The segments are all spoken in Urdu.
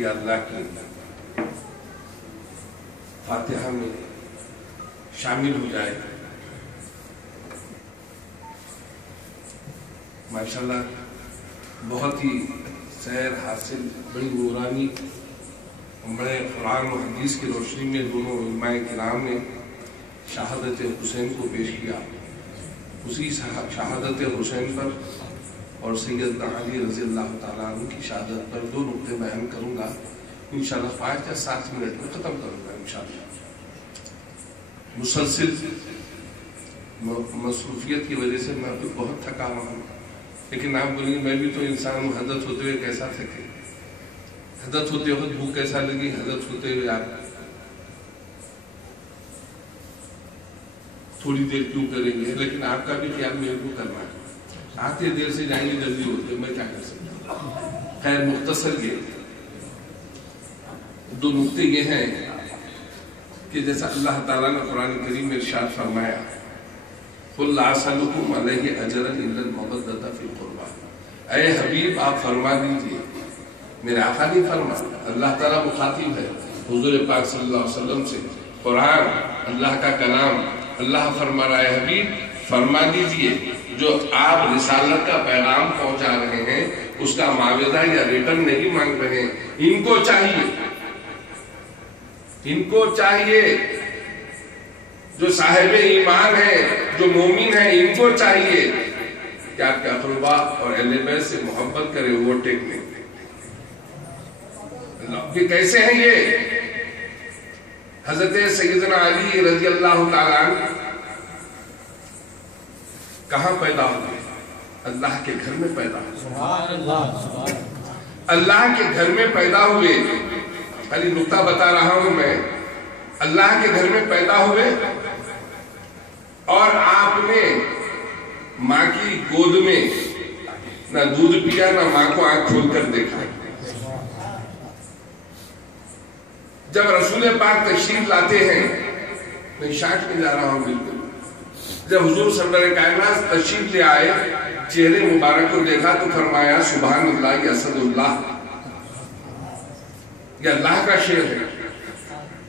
یا اللہ کی فاتحہ میں شامل ہو جائے. ماشاءاللہ بہت ہی سیر حاصل، بڑی نورانی، بڑے قرآن و حدیث کی روشنی میں دونوں علماء کرام نے شہادت حسین کو پیش کیا. اسی شہادت حسین پر اور سیدنا علی رضی اللہ تعالیٰ عنہ کی شہادت پر 2 نقطے بیان کروں گا انشاءاللہ. 5 یا 7 منٹ میں ختم کروں گا انشاءاللہ. مسلسل مصروفیت کی وجہ سے میں بہت تھکا ہوا ہوں، لیکن آپ بولیں گے میں بھی تو انسان ہوں، حدت ہوتے ہوئے کیسا تھکے، حدت ہوتے ہوئے بھوک کیسا لگی، حدت ہوتے ہوئے آپ تھوڑی دیر کیوں کریں گے. لیکن آپ کا بھی خیال میرے کو کرنا ہے. آتے دیر سے جائیں گے جلدی ہوتے، میں کیا کر سکتا ہوں. خیر مختصر یہ 2 نقطے یہ ہیں کہ جیسا اللہ تعالیٰ نے قرآن کریم میں ارشاد فرمایا قُلْ لَا أَسْأَلُكُمْ عَلَيْهِ أَجْرًا إِلَّا الْمَوَدَّةَ فِي الْقُرْبَى. اے حبیب آپ فرما دیجئے، میرے آقا نہیں فرما، اللہ تعالیٰ مخاطب ہے حضور پاک صلی اللہ علیہ وسلم سے. قرآن اللہ کا کلام، اللہ فرما رہا ہے حبیب فرما دیجئے جو آپ رسالت کا پیغام پہنچا رہے ہیں اس کا معاوضہ یا ریٹرن نہیں مانگ رہے ہیں. ان کو چاہیے، ان کو چاہیے، جو صاحب ایمان ہیں، جو مومن ہیں، ان کو چاہیے کہ آپ کے اقربا اور اہل بیت سے محبت کرے، وہ ٹیکنے. یہ کیسے ہیں یہ؟ حضرت سیدنا علی رضی اللہ تعالیٰ عنہ کہاں پیدا ہوئے؟ اللہ کے گھر میں پیدا ہوئے. اللہ کے گھر میں پیدا ہوئے. خالی نقطہ بتا رہا ہوں میں. اللہ کے گھر میں پیدا ہوئے اور آپ نے ماں کی گود میں نہ دودھ پیا نہ ماں کو آنکھ کھول کر دیکھا. جب رسول پاک تشریف لاتے ہیں، میں شاٹ میں جا رہا ہوں بالکل، جب حضور سرور کائنات تشریف لے آئے، چہرے مبارک کو دیکھا تو فرمایا سبحان اللہ یا اسد اللہ، یہ اللہ کا شعر ہے.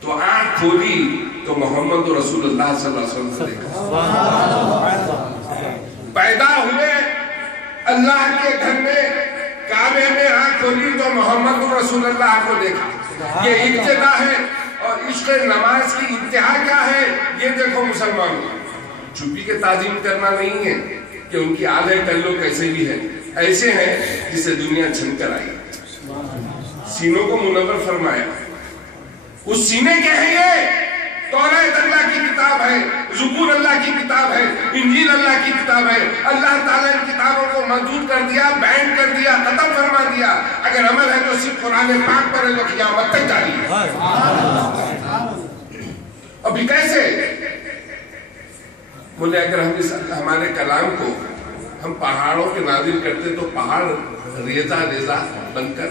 تو آنکھ کھولی تو محمد رسول اللہ صلی اللہ علیہ وسلم کو دیکھا. پیدا ہوئے اللہ کے گھر میں، کعبے میں آنکھ کھولی تو محمد رسول اللہ کو دیکھا. یہ ابتدا ہے. اور عشق نماز کی انتہا کیا ہے یہ دیکھو مسلمانوں. چھپی کے تعظیم کرنا نہیں ہے کہ ان کی آدھے کر لو کیسے بھی ہے، ایسے ہیں جسے دنیا چھن کر آئی. سینوں کو منور فرمایا. اس سینے کے ہیں یہ توریت اللہ کی کتاب ہے، زبور اللہ کی کتاب ہے، انجیل اللہ کی کتاب ہے. اللہ تعالیٰ ان کتابوں کو محدود کر دیا، بین کر دیا، ختم فرما دیا. اگر عمل ہے تو صرف قرآن پاک پر ہے جو قیامت تک جاری ہے. ابھی کیسے بولے اگر ہم ہمارے کلام کو ہم پہاڑوں کے نازل کرتے تو پہاڑ ریزہ ریزہ بن کر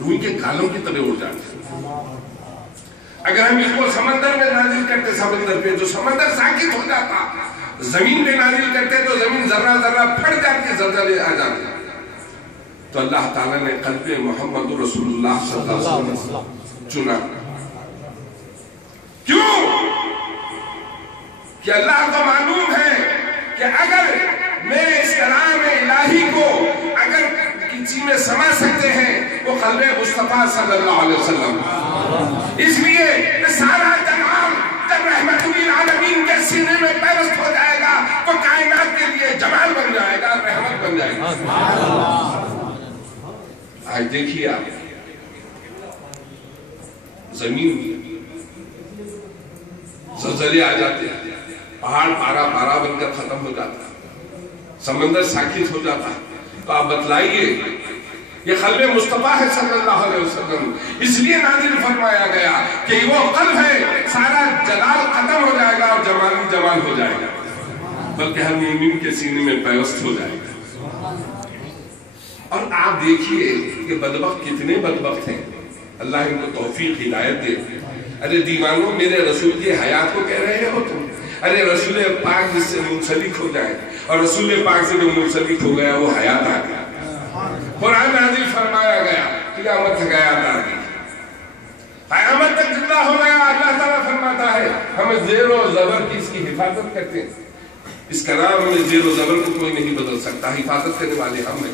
روئی کے گالوں کی طرح اڑ جاتے. اگر ہم اس کو سمندر میں نازل کرتے، سمندر پہ جو سمندر ساکت ہو جاتا، زمین پہ نازل کرتے تو زمین ذرہ ذرہ پھٹ جاتی، زلزلے آ جاتے. تو اللہ تعالیٰ نے قلب محمد رسول اللہ صلی اللہ علیہ وسلم چنا. کیوں؟ کہ اللہ کو معلوم ہے کہ اگر میرے اس کلام الہی کو اگر کسی میں سمجھ سکتے ہیں وہ قلب مصطفیٰ صلی اللہ علیہ وسلم. اس لیے سارا جمال جب رحمت للعالمین کے سینے میں پیوست ہو جائے گا تو کائنات کے لیے جمال بن جائے گا، رحمت بن جائے گا. آج دیکھیے آپ زمین زلزلے آ جاتے ہیں، پہاڑ پارا پارا بن کر ختم ہو جاتا ہے، سمندر ساکت ہو جاتا ہے. تو آپ بتلائیے یہ قلب مصطفیٰ ہے صلی اللہ علیہ وسلم. اس لیے نازل فرمایا گیا کہ وہ قلب ہے، سارا جلال ختم ہو جائے گا اور جمال جمال ہو جائے گا، بلکہ ہر مومن کے سینے میں پیوست ہو جائے گا. اور آپ دیکھیے کہ بدبخت کتنے بدبخت ہیں، اللہ ان کو توفیق ہدایت دے. ارے دیوانوں میرے رسول کی حیات کو کہہ رہے ہو تم. ارے رسول پاک جس سے منسلک ہو جائے، اور رسول پاک سے جو منسلک ہو گیا وہ حیات آ گیا. قرآن نازل فرمایا گیا کہ قیامت تک آیات آ گئی، قیامت تک زندہ ہو گیا۔ اللہ تعالیٰ فرماتا ہے ہمیں زیر و زبر کی اس کی حفاظت کرتے ہیں، اس کا نام میں زیر و زبر کو کوئی نہیں بدل سکتا، حفاظت کرنے والے ہم ہیں۔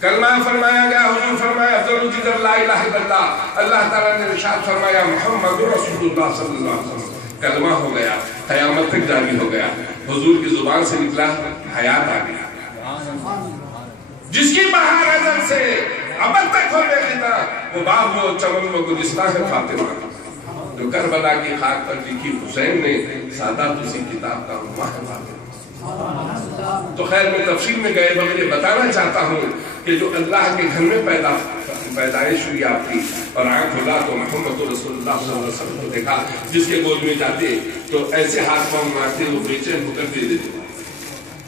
کلمہ فرمایا گیا، حضور فرمایا افضل ذکر لا الہ الا اللہ، اللہ تعالیٰ نے ارشاد فرمایا محمد رسول اللہ صلی اللہ علیہ وسلم، کلمہ ہو گیا، قیامت تک جاری ہو گیا، حضور کی زبان سے نکلا، حیات آ گیا۔ جس کی بہار ازل سے ابد تک ہو بے خطا، وہ باغ و چمن و گلستان ہے فاطمہ، جو کربلا کی خاک پر لکھی حسین نے سادات اسی کتاب کا عنوان ہے فاطمہ۔ تو خیر میں تفصیل میں گئے بغیر یہ بتانا چاہتا ہوں کہ جو اللہ کے گھر میں پیدائش ہوئی آپ کی، اور آنکھ کھلا تو محمد رسول اللہ صلی اللہ علیہ وسلم کو دیکھا، جس کے گود میں جاتے تو ایسے ہاتھ پاؤں مارتے وہ بے چین ہو کر دے دیتے،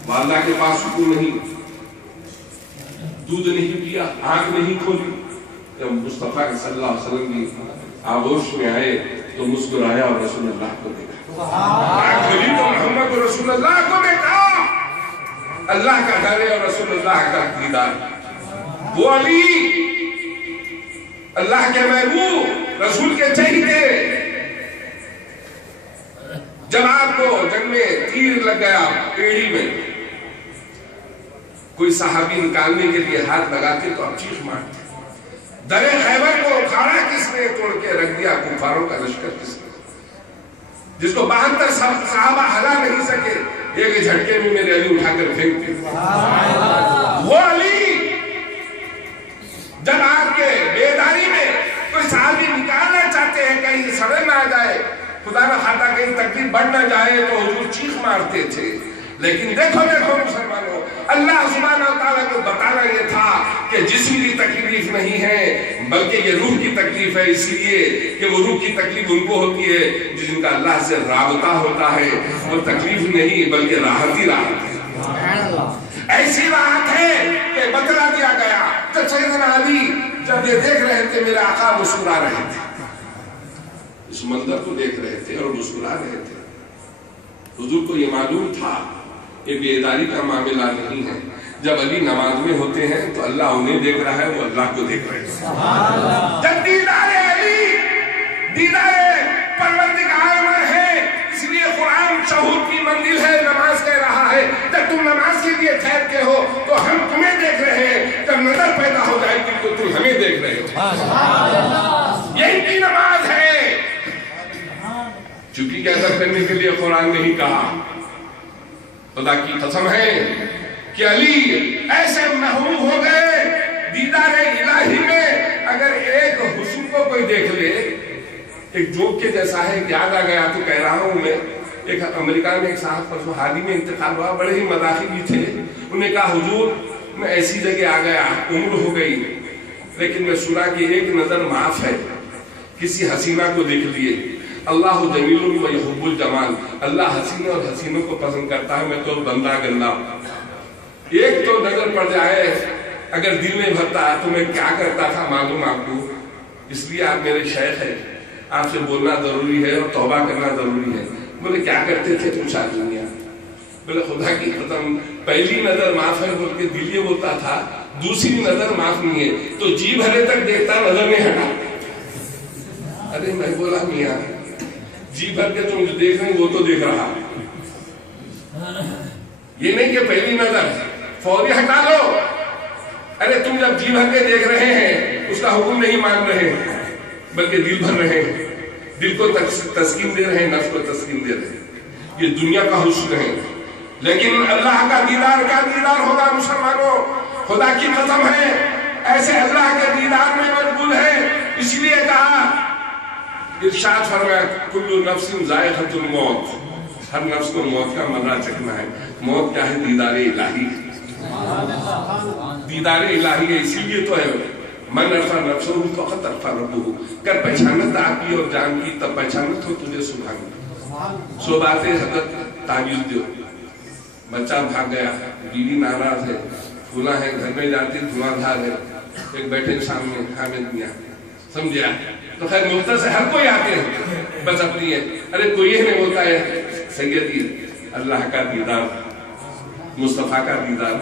والدہ کے پاس سکون نہیں، دودھ نہیں پیا، آنکھ نہیں کھولی۔ جب مصطفیٰ صلی اللہ علیہ وسلم کی آغوش میں آئے تو مسکرایا اور رسول اللہ کو دیکھا، آنکھ کھولی تو محمد رسول اللہ کو دیکھا، اللہ کا گھر اور رسول اللہ کا دیدار۔ وہ علی اللہ کے محبوب، رسول کے چہیتے، جب آپ کو جنگ میں تیر لگ گیا پیڑی میں، کوئی صحابی نکالنے کے لیے ہاتھ لگاتے تو آپ چیخ مارتے، در خیبر کو اکھاڑا کس نے، توڑ کے رکھ دیا کفاروں کا لشکر کس نے، جس کو 72 صحابہ ہلا نہیں سکے، ایک جھٹکے میں میرے علی اٹھا کر پھینک دیا۔ وہ علی جب آپ کے بیداری میں کوئی صحابی نکالنا چاہتے ہیں کہیں سڑے نہ آ جائے، خدا نہ خواستہ کہیں تکلیف بڑھ نہ جائے، تو حضور چیخ مارتے تھے۔ لیکن دیکھو مسلمانوں، اللہ سبحانہ وتعالیٰ کو بتانا یہ تھا کہ جسم کی تکلیف نہیں ہے بلکہ یہ روح کی تکلیف ہے، اس لیے کہ وہ روح کی تکلیف ان کو ہوتی ہے جن کا اللہ سے رابطہ ہوتا ہے، وہ تکلیف نہیں بلکہ راحت ہی راحت ہے۔ ایسی راحت ہے کہ بتلا دیا گیا کہ سیدنا علی جب یہ دیکھ رہے تھے میرے آقا مسکرا رہے تھے، اس منظر کو دیکھ رہے تھے اور مسکرا رہے تھے۔ حضور کو یہ معلوم تھا یہ بیداری کا معاملہ نہیں ہے، جب علی نماز میں ہوتے ہیں تو اللہ انہیں دیکھ رہا ہے، وہ اللہ کو دیکھ رہے ہیں۔ جب دیدار علی دیدار پروردگار میں ہے، اس لیے قرآن شہود کی منزل ہے، نماز کہہ رہا ہے جب تم نماز کے لیے ٹھہرتے ہو تو ہم تمہیں دیکھ رہے ہیں، جب نظر پیدا ہو جائے گی تو تم ہمیں دیکھ رہے ہو۔ یہی کی نماز ہے، چونکہ کہ ادب کرنے کے لیے قرآن نے ہی کہا، خدا کی قسم ہے کہ علی ایسے محبوب ہو گئے دیدار الہی میں، اگر ایک حسن کو کوئی دیکھ لے، ایک جوک کے جیسا ہے، یاد آ گیا تو کہہ رہا ہوں میں، ایک امریکہ میں ایک صاحب پر حال ہی میں انتقال ہوا، بڑے ہی مداخی بھی تھے، انہوں نے کہا حضور میں ایسی جگہ آ گیا، عمر ہو گئی، لیکن میں سنا کہ ایک نظر معاف ہے، کسی حسینہ کو دیکھ لیے، اللہ جمیل و یحب الجمال، اللہ حسینوں اور حسینوں کو پسند کرتا ہے، میں تو بندہ گندا، ایک تو نظر پڑ جائے اگر دل میں بھرتا تو میں کیا کرتا تھا معلوم آپ کو، اس لیے آپ میرے شیخ ہیں، آپ سے بولنا ضروری ہے اور توبہ کرنا ضروری ہے۔ بولے کیا کرتے تھے پوچھا دنیا، بولے خدا کی قسم پہلی نظر معاف ہے بول کے دل یہ بولتا تھا، دوسری نظر معاف نہیں ہے، تو جی بھرے تک دیکھتا نظر نہیں ہٹا۔ ارے میں بولا میاں جی بھر کے تم جو دیکھ رہے ہیں وہ تو دیکھ رہا، یہ نہیں کہ پہلی نظر فوری ہٹا لو، ارے تم جب جی بھر کے دیکھ رہے ہیں اس کا حکم نہیں مان رہے بلکہ دل بھر رہے ہیں، دل کو تسکین دے رہے ہیں، نفس کو تسکین دے رہے ہیں، یہ دنیا کا حسن ہے، لیکن اللہ کا دیدار کیا دیدار ہوگا مسلمانوں، خدا کی قسم ہے ایسے اللہ کے دیدار میں مقبول ہے، اس لیے کہا ارشاد فرمایا کل نفس ذائقۃ الموت، ہر نفس کو موت کا مزہ چکھنا ہے۔ موت کیا ہے؟ دیدار الہی، دیدار الہی ہے، اسی لیے تو ہے من عرفہ نفسہ فقط عرفہ ربہ، کر پہچانت آپ کی اور جان کی تب پہچانت ہو تجھے سبحان۔ سو باتیں حضرت تعویذ دو، بچہ بھاگ گیا، بیوی ناراض ہے، پھولا ہے، گھر میں جاتی دھواں دھار ہے، ایک بیٹھے سامنے حامد میاں، سمجھا تو خیر مختصر سے ہر کوئی آتے ہیں بس اپنی ہے، ارے کوئی یہ نہیں ہوتا ہے سیدی اللہ کا دیدار، مصطفیٰ کا دیدار،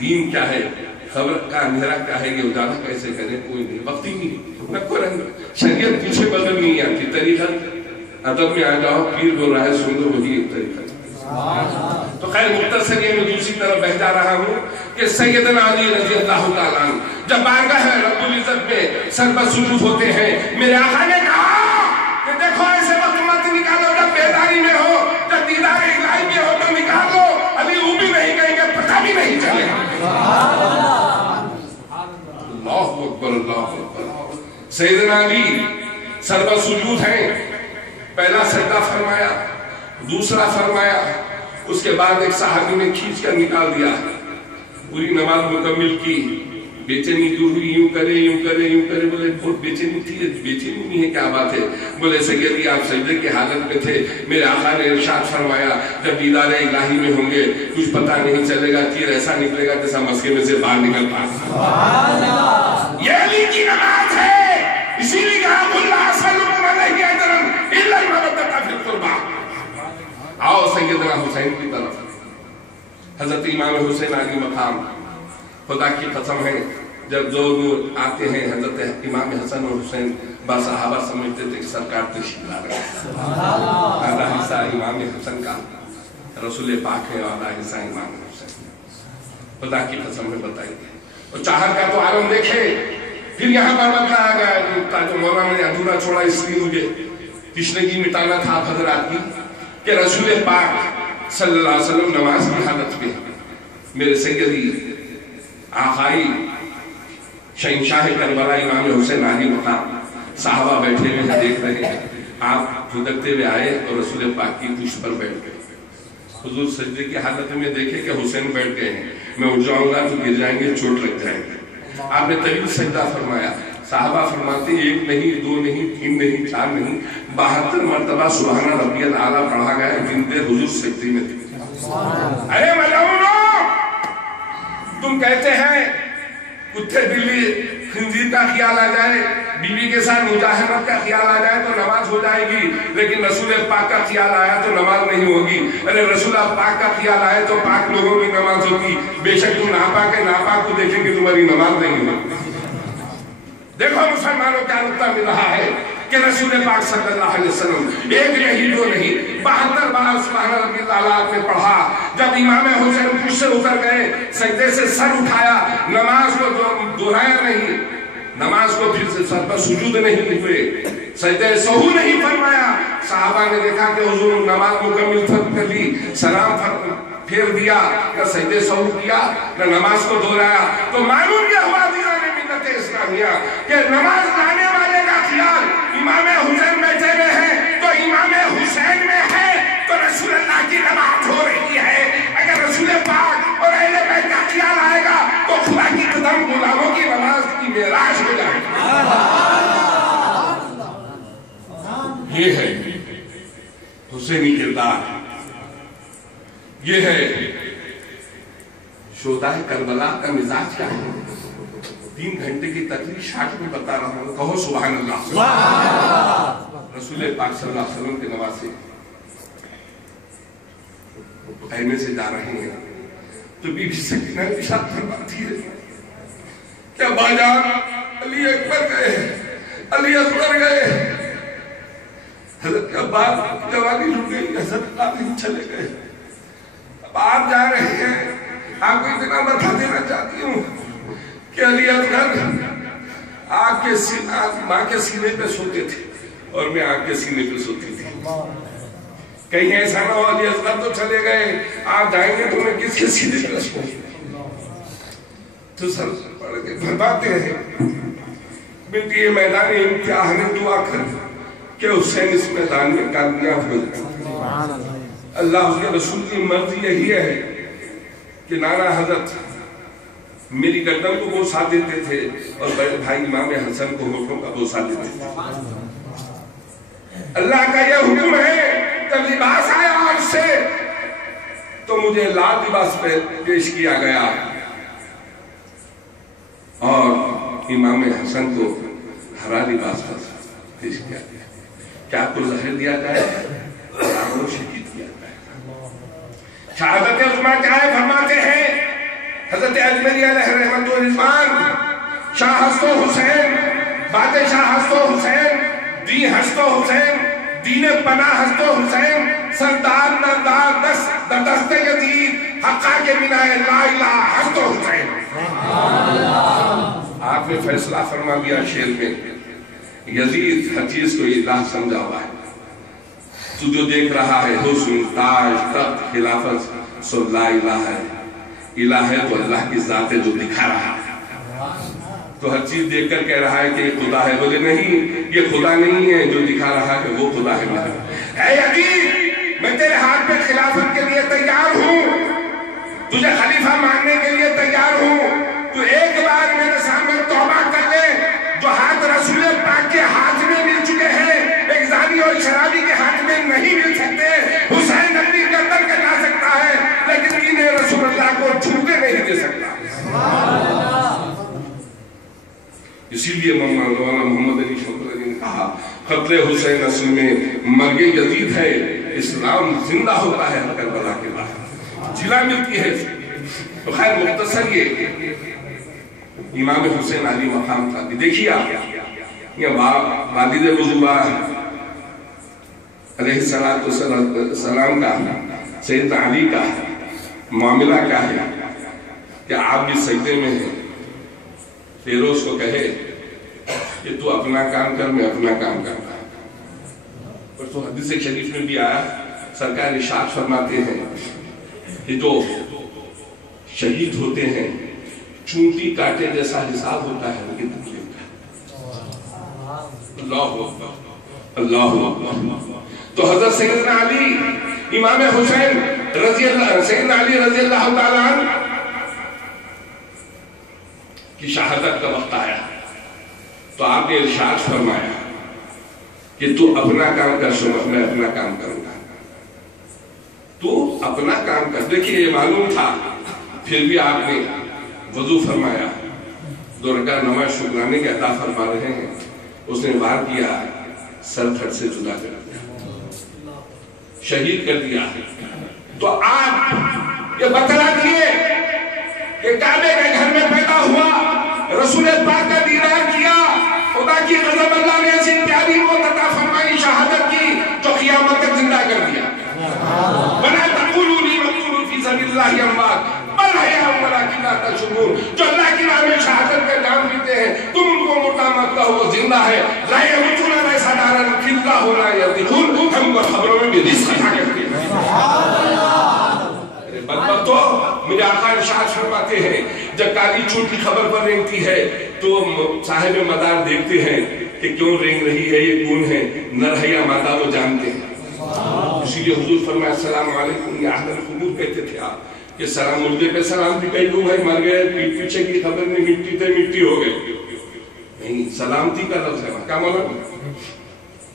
دین کیا ہے؟ خبر کا اندھیرا کیا ہے، یہ اجالا کیسے کریں، کوئی نہیں، وقت ہی نہیں، نہ کوئی رنگ، شریعت پیچھے بدل نہیں آتی، طریقہ ادب میں آ جاؤ، پیر بول رہا ہے سن لو، وہی ایک طریقہ۔ تو خیر مختصر یہ میں دوسری طرف بہ جا رہا ہوں کہ سیدنا علی رضی اللہ تعالیٰ عنہ جب بارگاہ رب العزت میں سربت سجود ہوتے ہیں، میرے آقا نے کہا کہ دیکھو ایسے وقت مت نکالو جب بیداری میں ہو، جب دیدار الہی میں ہو تو نکالو، علی وہ بھی نہیں کہیں گے، پتہ بھی نہیں چلے گا۔ اللہ اکبر، اللہ اکبر۔ سیدنا علی سربت سجود ہیں، پہلا سجدہ فرمایا، دوسرا فرمایا، اس کے بعد ایک صحابی نے کھینچ کر نکال دیا، پوری نماز مکمل کی، بے چینی دور ہوئی، یوں کرے یوں کرے یوں کرے، بولے بہت بے چینی تھی، بے چینی نہیں ہے، کیا بات ہے؟ بولے سیدی آپ سجدے کی حالت میں تھے، میرے آقا نے ارشاد فرمایا جب دیدار الہی میں ہوں گے کچھ پتہ نہیں چلے گا، تیر ایسا نکلے گا جیسا مسکے میں سے باہر نکلتا ہے۔ یہ علی کی نماز ہے، اسی لیے کہا اللہ سلم علیہ اجرن الا المودۃ فی القربى۔ آؤ سیدنا حسین کی طرف، حضرت امام حسین علی مقام، خدا کی قسم ہے جب لوگ آتے ہیں حضرت امام حسن اور حسین با صحابہ سمجھتے تھے کہ سرکار تشریف لا رہے ہیں، آدھا حصہ امام حسن کا رسول پاک ہے، آدھا حصہ امام حسین، خدا کی قسم ہے بتائیے۔ اور چاہت کا تو عالم دیکھے، پھر یہاں پر بتایا گیا تاکہ مولانا نے ادھورا چھوڑا، اس لیے مجھے تشنگی مٹانا تھا آپ حضرات کی، کہ رسول پاک صلی اللہ علیہ وسلم نماز کی حالت میں میرے سیدی آقائی شہنشاہ کربلا امام حسین علی مقام صحابہ بیٹھے ہوئے ہیں، دیکھ رہے ہیں، آپ بھدکتے ہوئے آئے اور رسول پاک کی پشت پر بیٹھ گئے۔ حضور سجدے کی حالت میں دیکھے کہ حسین بیٹھ گئے ہیں، میں اٹھ جاؤں گا تو گر جائیں گے، چوٹ لگ جائیں گے۔ آپ نے طویل سجدہ فرمایا، صحابہ فرماتے ایک نہیں، دو نہیں، تین نہیں، چار نہیں، 72 مرتبہ سبحان ربی الاعلیٰ پڑھا گیا، جن دے حضور سجدے میں تھے۔ ارے ملعونو، تم کہتے ہیں کتے بلی خنزیر کا خیال آ جائے، بیوی کے ساتھ مجاہرت کا خیال آ جائے تو نماز ہو جائے گی، لیکن رسول پاک کا خیال آیا تو نماز نہیں ہوگی۔ ارے رسول پاک کا خیال آئے تو پاک لوگوں کی نماز ہوگی، بے شک تم ناپاک ہے، ناپاک کو دیکھیں گے تمہاری نماز نہیں ہوگی۔ دیکھو مسلمانوں کیا نقطہ مل رہا ہے کہ رسول پاک صلی اللہ علیہ وسلم ایک نہیں دو نہیں 72 بار سبحان ربی الاعلیٰ نے پڑھا۔ جب امام حسین پشت سے اتر گئے، سجدے سے سر اٹھایا، نماز کو دہرایا نہیں، نماز کو پھر سے سر پر سجود نہیں ہوئے، سجدہ سہو نہیں فرمایا۔ صحابہ نے دیکھا کہ حضور نماز مکمل کر لی، سلام پھیر دیا، نہ سجدہ سہو کیا نہ نماز کو دہرایا، تو معلوم کیا ہوا دیوان ملت اسلامیہ کہ نماز لانے والے کا خیال امام حسین بیٹھے ہوئے ہیں تو امام حسین میں ہے تو رسول اللہ کی نماز ہو رہی ہے۔ اگر رسول پاک اور اہل بیت کا خیال آئے گا تو خدا کی قدم غلاموں کی نماز کی معراج ہو جائے گی۔ یہ ہے حسینی کردار، یہ ہے شہداء کربلا کا مزاج کیا ہے۔ 3 گھنٹے کی تقریر شارٹ میں بتا رہا ہوں، کہو سبحان اللہ۔ رسول پاک صلی اللہ علیہ وسلم کے نواسے خیمے سے جا رہے ہیں تو بی بی سکینہ ارشاد فرماتی ہے کہ ابا جان علی اکبر گئے، علی اکبر گئے۔ حضرت کے ابا جوانی رک گئی، حضرت آپ ہی چلے گئے، اب آپ جا رہے ہیں، آپ کو اتنا بتا دینا چاہتی ہوں کہ علی اکبر آپ کے ماں کے سینے پہ سوتے تھے اور میں آپ کے سینے پہ سوتی تھی، کہیں ایسا نہ ہو علی اکبر تو چلے گئے، آپ جائیں گے تو میں کس کے سینے پہ سو؟ تو سر پڑھ کے فرماتے ہیں بیٹی یہ میدان امتحان دعا کر کہ حسین اس میدان میں کامیاب ہو جائے۔ اللہ اس کے رسول کی مرضی یہی ہے کہ نانا حضرت میری گردن کو بوسا دیتے تھے اور بڑے بھائی امام حسن کو ہونٹوں کا بوسا دیتے تھے۔ اللہ کا یہ حکم ہے، جب لباس آیا آج سے تو مجھے لال لباس پیش کیا گیا اور امام حسن کو ہرا لباس پیش کیا گیا۔ کیا آپ کو زہر دیا جائے اور آپ کو شہید کیا جائے؟ شہادت عظمیٰ کیا ہے؟ فرماتے ہیں حضرت اجملی علیہ رحمت و رضوان، شاہ ہست و حسین، بادشاہ ہست و حسین، دی ہست و حسین، دین پناہ ہست و حسین، سردار نردار دست یزید، حقا کے بنا لا الہ ہست و حسین۔ آپ نے فیصلہ فرما دیا شعر میں، یزید ہر چیز کو الہ سمجھا ہوا ہے، تو جو دیکھ رہا ہے حسن، تاج، تخت، خلافت، سو لا الہ ہے، الہ ہے تو اللہ کی ذات ہے جو دکھا رہا ہے۔ تو ہر چیز دیکھ کر کہہ رہا ہے کہ یہ خدا ہے، بولے نہیں یہ خدا نہیں ہے، جو دکھا رہا ہے وہ خدا ہے میرا۔ اے یزید میں تیرے ہاتھ پہ خلافت کے لیے تیار ہوں، تجھے خلیفہ ماننے کے لیے تیار ہوں، تو ایک بار میرے سامنے توبہ کر لے، جو ہاتھ رسول پاک کے ہاتھ میں مل چکے ہیں ایک زانی اور شرابی کے ہاتھ میں نہیں مل سکتے۔ حسین اپنی گردن کٹا سکتا ہے لیکن دین رسول اللہ کو چھوٹے نہیں دے سکتا۔ اسی لیے مولانا محمد علی شوکت علی نے کہا قتل حسین اصل میں مرگ یزید ہے، اسلام زندہ ہوتا ہے کربلا کے بعد، جلا ملتی ہے۔ تو خیر مختصر یہ امام حسین علی مقام تھا۔ دیکھیے آپ یہ والد بزرگوار علیہ السلام کا سیدنا علی کا معاملہ کیا ہے کہ آپ بھی سجدے میں ہیں، فیروز کو کہے کہ تو اپنا کام کر میں اپنا کام کرتا ہے۔ اور تو حدیث شریف میں بھی آیا، سرکار ارشاد فرماتے ہیں کہ جو شہید ہوتے ہیں چونٹی کاٹے جیسا حساب ہوتا ہے لیکن تکلیف کا۔ اللہ اکبر اللہ اکبر۔ تو حضرت سیدنا علی امام حسین سیدنا علی رضی اللہ تعالیٰ عنہ کی شہادت کا وقت آیا تو آپ نے ارشاد فرمایا کہ تو اپنا کام کر سو میں اپنا کام کروں گا، تو اپنا کام کر۔ دیکھیے یہ معلوم تھا پھر بھی آپ نے وضو فرمایا، 2 رکعت نماز شکرانے کے عطا فرما رہے ہیں، اس نے وار کیا، سر تھڑ سے جدا کر دیا، شہید کر دیا۔ تو آپ یہ بتلا دیے کہ کعبے کے گھر میں پیدا ہوا، رسول پاک کا دیدار کیا، خدا کی غضب اللہ نے ایسی پیاری موت عطا فرمائی شہادت کی جو قیامت تک زندہ کر دیا۔ وَلَا تَقُولُوا لِمَقْتُولُ فِي سَبِيلِ اللَّهِ أَمْوَاتٌ بَلْ أَحْيَاءٌ وَلَكِنْ لَا تَشْعُرُونَ۔ جو اللہ کی راہ میں شہادت کا جام پیتے ہیں تم ان کو مردہ مت کہو، وہ زندہ ہے۔ لَا يَمُوتُونَ لَيْسَ دَارًا فِي اللَّهُ وَلَا يَرْجِعُونَ۔ ہم کو خبروں میں بھی رزق عطا کرتے ہیں۔ بدبختو میرے آقا ارشاد فرماتے ہیں جب کالی چونٹی خبر پر رینگتی ہے تو صاحب مدار دیکھتے ہیں کہ کیوں رینگ رہی ہے، یہ کون ہے، نر ہے یا مادہ، وہ جانتے ہیں۔ اسی لیے حضور فرمایا السلام علیکم یا اہل القبور کہتے تھے آپ، یہ سلام مردے پہ سلام بھی کئی لوگ ہیں مر گئے، پیٹ پیچھے کی خبر میں مٹی تھے مٹی ہو گئے، نہیں سلامتی کا لفظ ہے کیا مولانا؟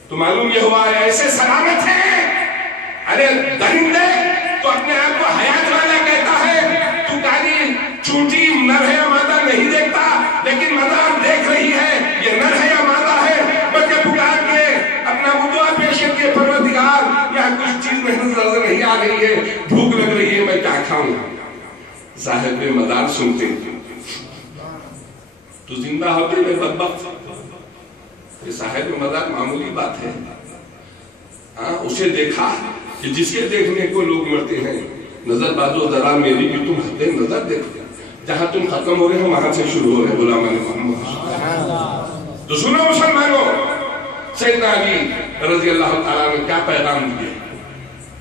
تو معلوم یہ ہوا ہے ایسے سلامت ہیں۔ ارے درندے تو اپنے آپ کو حیات والا کہتا ہے، تو کالی چونٹی نر ہے یا مادہ نہیں دیکھتا، لیکن مدار دیکھ رہی ہے یہ نر ہے یا مادہ ہے، بلکہ پکار کے اپنا بدعا پیش کر کے پروردگار یہاں کچھ چیز میں نظر نہیں آ رہی ہے، بھوک لگ رہی ہے، میں کیا کھاؤں؟ صاحب مدار سنتے تو زندہ ہوتے میں بدبخت، یہ صاحب مدار معمولی بات ہے۔ اسے دیکھا کہ جس کے دیکھنے کو لوگ مرتے ہیں، نظر بازو ذرا میری بھی تم حد نظر دیکھتے، جہاں تم ختم ہو رہے ہو وہاں سے شروع ہو رہے غلامان محمد۔ تو سنو مسلمانوں، سیدنا علی رضی اللہ تعالیٰ نے کیا پیغام دیے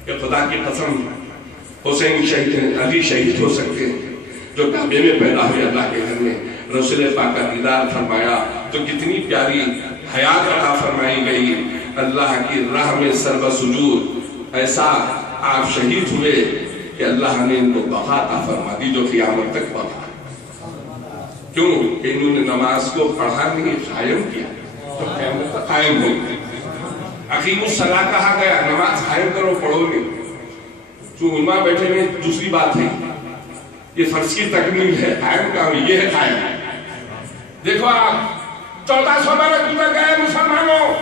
کہ خدا کی قسم حسین شہید، علی شہید ہو سکتے ہیں جو کعبے میں پیدا ہوئے اللہ کے گھر میں، رسول پاک کا دیدار فرمایا تو کتنی پیاری حیات عطا فرمائی گئی، اللہ کی راہ میں سرب سجود، ایسا آپ شہید ہوئے کہ اللہ نے ان کو بقا عطا فرما دی جو قیامت تک بقا۔ کیوں کہ انہوں نے نماز کو پڑھا نہیں، قائم کیا تو قیامت تک قائم ہو گئی۔ اقیم الصلاۃ کہا گیا، نماز قائم کرو پڑھو نہیں۔ جو علماء بیٹھے میں دوسری بات ہے، یہ فرض کی تکمیل ہے، قائم کا یہ ہے قائم۔ دیکھو آپ 1400 برس گزر گئے مسلمانوں،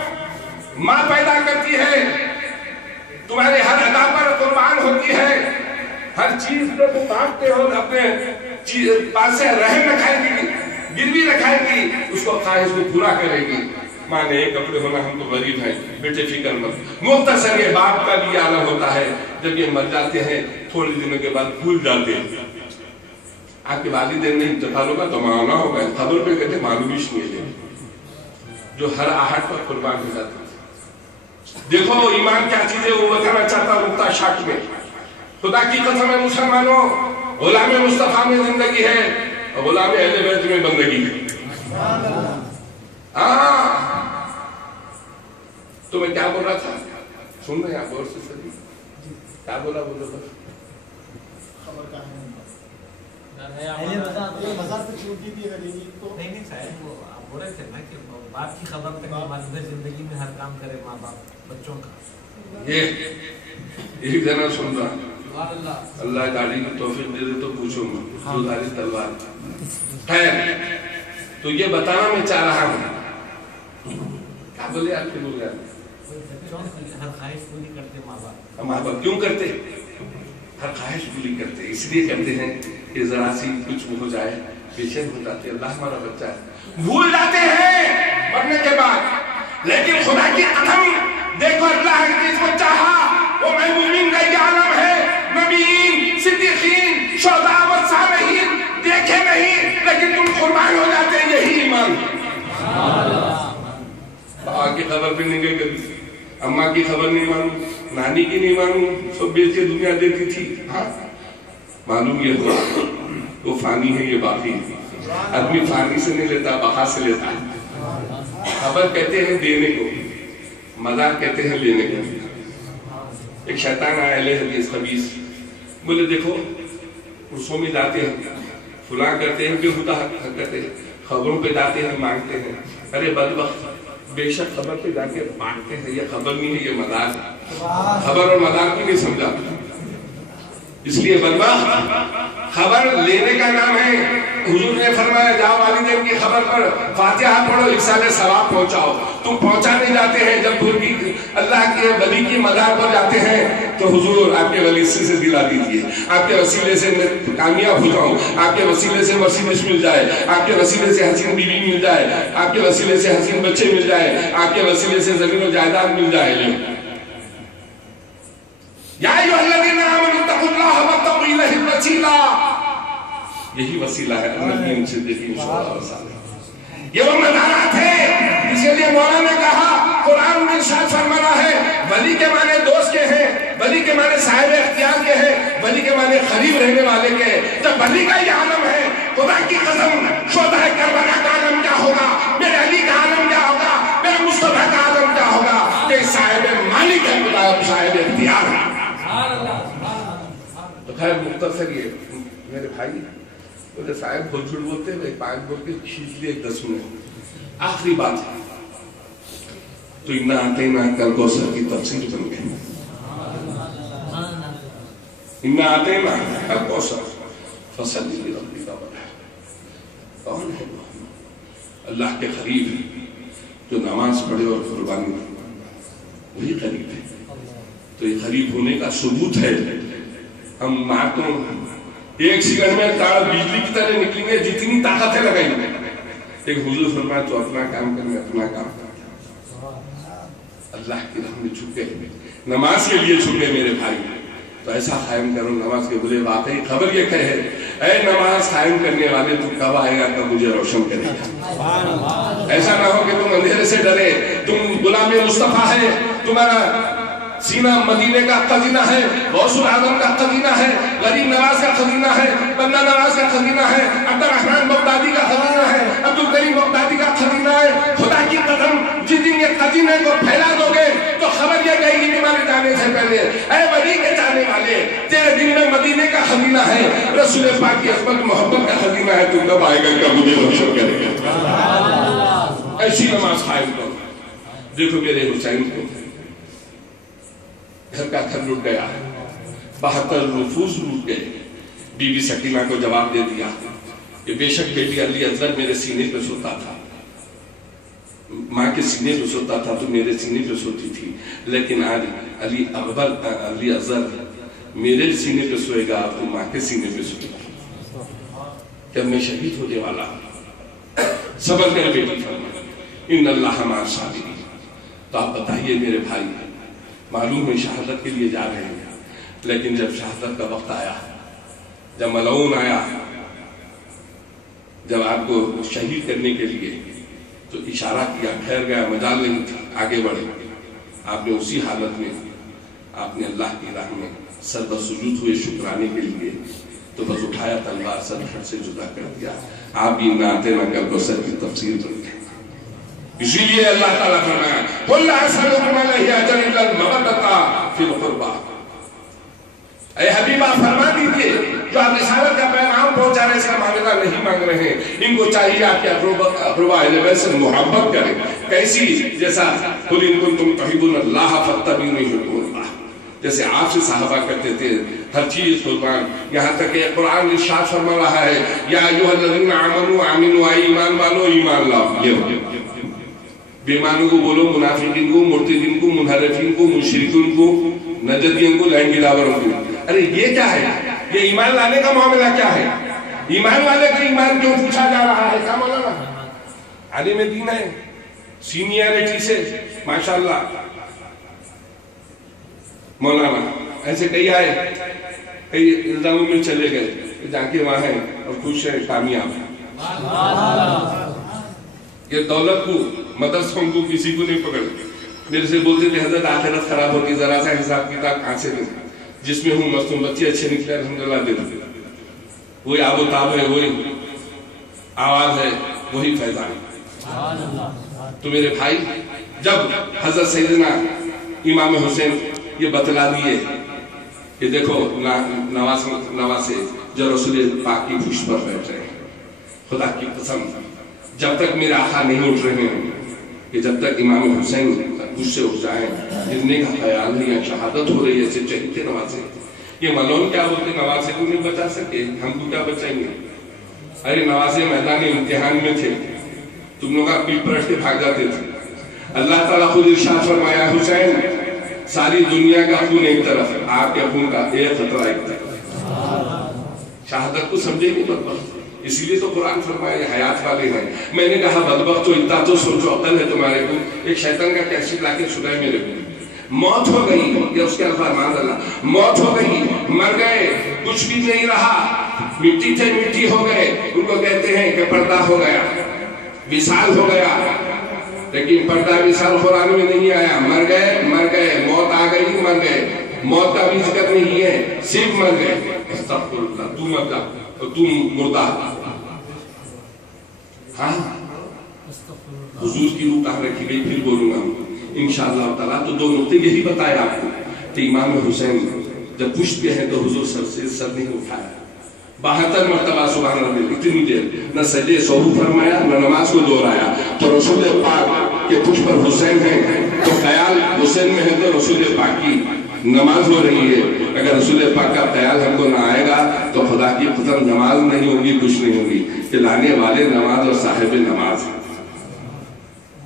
ماں پیدا کرتی ہے، تمہارے ہر ادا پر قربان ہوتی ہے، ہر چیز پہ تم بھاگتے ہو، اپنے پاس سے رحم رکھائے گی، گروی رکھائے گی، اس کو خواہش کو پورا کرے گی. ماں نے ایک کپڑے ہونا، ہم تو غریب ہیں، بیٹے فکر مت. مختصر یہ باپ کا بھی عالم ہوتا ہے. جب یہ مر جاتے ہیں تھوڑے دنوں کے بعد بھول جاتے ہیں. آپ کے والدین نے انتقال ہوگا تو معاونہ ہوگا، خبر پہ کہتے معلومیش نہیں ہے جو ہر آہٹ پر قربان ہو جاتے ہیں. دیکھو ایمان کیا چیز ہے، وہ بتانا چاہتا ہوں نقطہ شاٹ میں. خدا کی قسم ہے مسلمانوں، غلام مصطفیٰ میں زندگی ہے اور غلام اہل بیت میں بندگی ہے. تو میں کیا بول رہا تھا، سن رہے ہیں آپ؟ اور سے سبھی کیا بولا، بولو بس. خبر کا ہے باپ کی خبر تک موجودہ زندگی میں ہر کام کرے ماں باپ بچوں کا. یہ جنا سن رہا، اللہ داڑھی کی توفیق دے دے تو پوچھو مت، جو داڑھی تلوار. خیر، تو یہ بتانا میں چاہ رہا ہوں. کیا بولے آپ کے بول رہے ہیں؟ ہر خواہش پوری کرتے ماں باپ. ماں باپ کیوں کرتے؟ ہر خواہش پوری کرتے اس لیے کرتے ہیں کہ ذرا سی کچھ ہو جائے بے چین ہو جاتے، اللہ ہمارا بچہ ہے. بھول جاتے ہیں مرنے کے بعد، لیکن خدا کی قسم دیکھو اللہ نے جس کو چاہا وہ محبوبین کا یہ عالم ہے. نبیین، صدیقین، شہداء و صالحین دیکھے نہیں لیکن تم قربان ہو جاتے ہیں. یہی ایمان. بابا کی خبر بھی نہیں گئی، اماں کی خبر نہیں مانوں، نانی کی نہیں مانوں، سب بیچ کے دنیا دیتی تھی. ہاں معلوم یہ ہوا وہ فانی ہے، یہ باقی ہے. آدمی فانی سے نہیں لیتا، بقا سے لیتا ہے. خبر کہتے ہیں دینے کو، مزاق کہتے ہیں لینے کو. ایک شیطان آیا اہل حدیث خبیث، بولے دیکھو رسوں میں جاتے ہیں فلاں کرتے ہیں، بےہودہ کرتے ہیں، خبروں پہ جاتے ہیں مانگتے ہیں. ارے بدبخت، بے شک خبر پہ جا کے مانگتے ہیں، یہ خبر نہیں ہے، یہ مزاق ہے. خبر اور مزاق بھی نہیں سمجھا. اس لیے بدبخت خبر لینے کا نام ہے. حضور نے فرمایا جاؤ والدین کی خبر پر فاتحہ پڑھو، ایصال ثواب پہنچاؤ. تم پہنچانے جاتے ہیں، جب اللہ کے ولی کی مزار پر جاتے ہیں تو حضور آپ کے ولی سے دلا دیجیے، آپ کے وسیلے سے میں کامیاب ہو جاؤں، آپ کے وسیلے سے مرسیڈیز مل جائے، آپ کے وسیلے سے حسین بیوی مل جائے، آپ کے وسیلے سے حسین بچے مل جائے، آپ کے وسیلے سے زمین و جائیداد مل جائے. یا ایھا الذین آمنوا اتقوا اللہ وابتغوا الیہ الوسیلہ. یہی وسیلہ ہے نبی صدیقین صلی اللہ علیہ وسلم. یہ وہ مزارات ہیں، اس لیے مولا نے کہا، قرآن میں ارشاد فرمانا ہے ولی کے معنی دوست کے ہیں، ولی کے معنی صاحب اختیار کے ہیں، ولی کے معنی قریب رہنے والے کے ہیں. جب ولی کا یہ عالم ہے، خدا کی قسم شہدائے کربلا کا عالم کیا ہوگا، میرے علی کا عالم کیا ہوگا، میرے مصطفیٰ کا عالم کیا ہوگا کہ صاحب مالک ہے خدا، صاحب اختیار ہے. تو خیر مختصر یہ میرے بھائی بولے صاحب بہت جھوٹ بولتے ہیں، 5 بول کے کھینچ لیے 10 میں. آخری بات ہے تو اِنَّا أَعْطَيْنَاكَ الْكَوْثَرَ کی تفسیر بن گئی. اِنَّا أَعْطَيْنَاكَ الْكَوْثَرَ فَصَلِّ لِرَبِّكَ وَانْحَرْ. کون ہے وہ؟ اللہ کے قریب جو نماز پڑھے اور قربانی وہی قریب ہے. تو یہ قریب ہونے کا ثبوت ہے. ہم ماتوں ایک سیکنڈ میں تار بجلی کی طرح نکلیں گے، جتنی طاقت ہے لگائیں گے. ایک حضور فرمایا تو اپنا کام کرنے، اپنا کام کرنے. اللہ کی راہ میں چھپے، نماز کے لیے چھپے میرے بھائی. تو ایسا قائم کرو نماز کے. بولے واقعی خبر یہ کہے اے نماز قائم کرنے والے تو کب آئے گا، کب مجھے روشن کرے گا. ایسا نہ ہو کہ تم اندھیرے سے ڈرے. تم غلام مصطفیٰ ہے، تمہارا سینہ مدینے کا خزینہ ہے، غوث العظم کا خزینہ ہے، غریب نواز کا خزینہ ہے، بندہ نواز کا خزینہ ہے، عبد الرحمن بغدادی کا خزینہ ہے، عبد الکریم بغدادی کا خزینہ ہے. خدا کی قسم جس دن یہ خزینے کو پھیلا دو گے تو خبر یہ گئی کہ تمہارے جانے سے پہلے اے ولی کے جانے والے، تیرے دل میں مدینے کا خزینہ ہے، رسول پاک کی عظمت محبت کا خزینہ ہے. تو کب آئے گا، کب مجھے روشن کرے گا. ایسی نماز قائم کرو. دیکھو میرے حسین کو گھر کا گھر لوٹ گیا، 72 نفوس لوٹ گئے. بی بی سکینہ کو جواب دے دیا کہ بے شک بیٹی علی اصغر میرے سینے پہ سوتا تھا، ماں کے سینے پہ سوتا تھا تو میرے سینے پہ سوتی تھی، لیکن آج علی اصغر میرے سینے پہ سوئے گا تو ماں کے سینے پہ سوئے گا. کہ میں شہید ہونے والا ہوں، صبر کر بیٹی فرمایا ان اللہ مع الصابرین۔ تو آپ بتائیے میرے بھائی، معلوم ہے شہادت کے لیے جا رہے ہیں، لیکن جب شہادت کا وقت آیا، جب ملعون آیا، جب آپ کو شہید کرنے کے لیے تو اشارہ کیا، ٹھہر گیا، مجال نہیں تھی، آگے بڑھے۔ آپ نے اسی حالت میں آپ نے اللہ کی راہ میں سر بسجود ہوئے شکرانے کے لیے تو بس اٹھایا تلوار، سر پھٹ سے جدا کر دیا۔ آپ بھی نہ آتے نہ کل کوثر کی تفسیر کرتے۔ اسی لیے اللہ تعالیٰ فرمایا قُلْ لَا أَسْأَلُكُمْ عَلَيْهِ أَجْرًا إِلَّا الْمَوَدَّةَ فِي الْقُرْبَى۔ اے حبیب آپ فرما دیجئے، جو آپ رسالت کا پیغام پہنچا رہے اس کا معاوضہ نہیں مانگ رہے ہیں، ان کو چاہیے آپ کے اقربا اہل بیت سے محبت کریں۔ کیسی؟ جیسا قُلْ إِن كُنتُمْ تُحِبُّونَ اللَّهَ فَاتَّبِعُونِي يُحْبِبْكُمُ اللَّهُ، جیسے آپ سے صحابہ کرتے تھے ہر چیز قربان، یہاں تک کہ قرآن ارشاد فرما رہا ہے یا ایھا الذین آمنوا آمنوا، اے ایمان والو ایمان لاؤ۔ یہ بے ایمانوں کو بولو، منافقین کو، مرتدین کو، منحرفین کو، مشرکین کو، نجدین کو، لائن گراوروں کو۔ ارے یہ کیا ہے؟ یہ ایمان لانے کا معاملہ کیا ہے؟ ایمان والے کا ایمان کیوں پوچھا جا رہا ہے؟ کیا مولانا عالم دین ہے، سینیئرٹی سے ماشاءاللہ مولانا ایسے کئی آئے، کئی الزاموں میں چلے گئے، جا کے وہاں ہیں اور خوش ہیں، کامیاب ہیں۔ یہ دولت کو، مدرسوں کو کسی کو نہیں پکڑ۔ میرے سے بولتے تھے حضرت آخرت خراب ہوتی، ذرا سا حساب کتاب کہاں سے دیں، جس میں ہوں مستوں، بچے اچھے نکلے الحمدللہ دے دیں، وہی آب و تاب ہے، وہی آواز ہے، وہی فیضان ہے۔ تو میرے بھائی، جب حضرت سیدنا امام حسین یہ بتلا دیے کہ دیکھو نواسے جو رسول پاک کی پشت پر بیٹھ رہے ہیں، خدا کی قسم جب تک میرے آقا نہیں اٹھ رہے ہیں کہ جب تک امام حسین پشت سے اٹھ جائیں، گرنے کا خیال نہیں ہے، شہادت ہو رہی ہے، ایسے چہتے نواسے۔ یہ ملون کیا ہوتے نواسے کو نہیں بچا سکے، ہم کو کیا بچائیں گے؟ ارے نواسے میدان امتحان میں تھے، تم لوگ پیٹ پلٹ کے بھاگ جاتے تھے۔ اللہ تعالیٰ خود ارشاد فرمایا حسین ساری دنیا کا خون ایک طرف، آپ کے خون کا ایک خطرہ ایک طرف۔ شہادت کو سمجھے نہیں بدبخت، اسی لیے تو قرآن فرمایا یہ حیات والے ہیں۔ میں نے کہا بدبخت تو اتنا تو سوچو، عقل ہے تمہارے کو، ایک شیطان کا کیسٹ لا کے سنائے میرے کو، موت ہو گئی، یہ اس کے الفاظ مان اللہ، موت ہو گئی، مر گئے، کچھ بھی نہیں رہا، مٹی تھے مٹی ہو گئے، ان کو کہتے ہیں کہ پردہ ہو گیا، وصال ہو گیا، لیکن پردہ وصال قرآن میں نہیں آیا۔ مر گئے، موت آ گئی، مر گئے، موت کا بھی ذکر نہیں ہے، صرف مر گئے۔ استغفر اللہ، تو مر جا اور تم مردہ۔ ہاں حضور کی روح کہاں رکھی گئی، پھر بولوں گا انشاءاللہ تعالیٰ۔ تو دو نقطے یہی بتائے آپ کو کہ امام حسین جب پشت پہ ہیں تو حضور سر نہیں اٹھایا، 72 مرتبہ سبحان اللہ، اتنی دیر نہ سجدے سہو فرمایا نہ نماز کو دہرایا۔ تو رسول پاک کے پشت پر حسین ہیں تو خیال حسین میں ہے تو رسول پاک کی نماز ہو رہی ہے۔ اگر رسول پاک کا خیال ہم کو نہ آئے گا تو خدا کی قسم نماز نہیں ہوگی، کچھ نہیں ہوگی۔ کہ لانے والے نماز اور صاحب نماز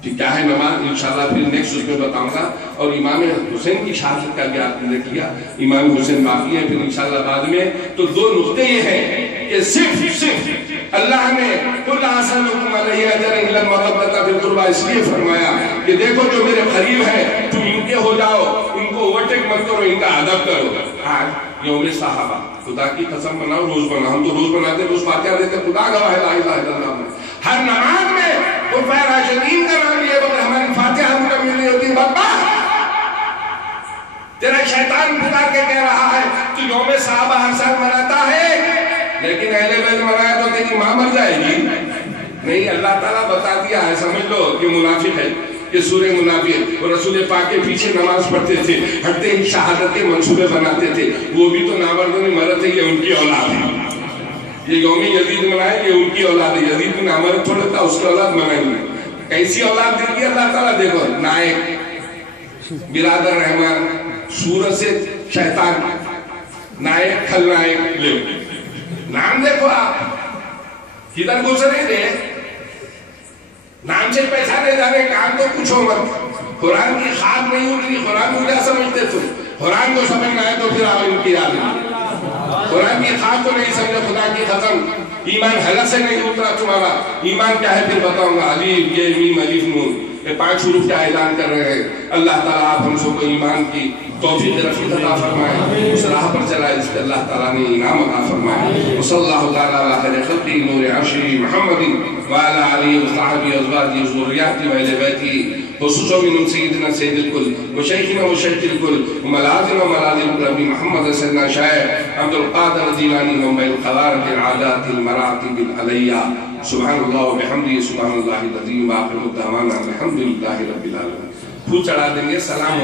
کہ کیا ہے نماز، انشاءاللہ پھر نیکسٹ اس میں بتاؤں گا۔ اور امام حسین کی شہادت کا بھی آپ نے کیا، امام حسین باقی ہیں پھر انشاءاللہ بعد میں۔ تو دو نقطے یہ ہیں کہ صرف اللہ نے قُلْ لَا أَسْأَلُكُمْ عَلَيْهِ أَجْرًا إِلَّا الْمَوَدَّةَ فِي الْقُرْبَى، اس لیے فرمایا کہ دیکھو جو میرے قریب ہیں تم ان کے ہو جاؤ، ان کو اوورٹیک مت کرو، ان کا ادب کرو۔ آج یوم صحابہ، خدا کی قسم بناؤ، روز بناؤ، ہم تو روز بناتے، روز فاتحہ دیتے، خدا گواہ ہے لا الہ الا اللہ میں ہر نماز میں خلفائے راشدین کا نام لیے بغیر ہماری فاتحہ مکمل نہیں ہوتی۔ بدبخت تیرا شیطان پکار کے کہہ رہا ہے تو یوم صحابہ ہر سال مناتا ہے لیکن اہل بیت منایا تو تیری ماں مر جائے گی۔ نہیں، اللہ تعالیٰ بتا دیا ہے، سمجھ لو کہ منافق ہے، کہ سورہ منافق وہ رسول پاک کے پیچھے نماز پڑھتے تھے، ہٹتے ہی شہادت کے منصوبے بناتے تھے، وہ بھی تو نامردوں میں مرد ہے، یہ ان کی اولاد ہے۔ یہ یوم یزید منائے، یہ ان کی اولاد ہے، یزید میں نامرد تھوڑا تھا، اس کی اولاد منائیں گے۔ کیسی اولاد دے دی اللہ تعالیٰ، دیکھو نائک برادر رحمان، سورت سے شیطان، نائک کھل نائک، لے نام دیکھو آپ کدھر گزرے دے، نام سے پیسہ دے جانے، کام تو پوچھو مت۔ قرآن کی خواب نہیں ہوگی، قرآن کو کیا سمجھتے تم؟ قرآن کو سمجھنا ہے تو پھر آپ ان کی یاد قرآن کی خواب کو نہیں سمجھے خدا کی قسم، ایمان حلق سے نہیں اترا تمہارا. ایمان کیا ہے پھر بتاؤں گا. الف یہ میم الف نون، یہ 5 حروف کا اعلان کر رہے ہیں. اللہ تعالیٰ آپ ہم سب کو ایمان کی توفیق رفیق عطا فرمائے، اس راہ پر چلائے جس پہ اللہ تعالیٰ نے انعام عطا فرمائے. وصلی اللہ تعالیٰ علی خیر خلقہ نور عرشہ محمد وعلی آلہ وصحبہ ازواجہ ذریاتہ واہل بیتہ، خصوصا من سیدنا سید الکل وشیخنا وشیخ الکل وملاذنا وملاذ القلب محمد سیدنا شاعر عبد القادر جیلانی ومن الخوارق العادات المراتب العلیہ. سبحان اللہ وبحمدہ سبحان اللہ العظیم. وآخر دعوانا الحمد للہ رب العالمین. پھول چڑھا دیں گے. سلام.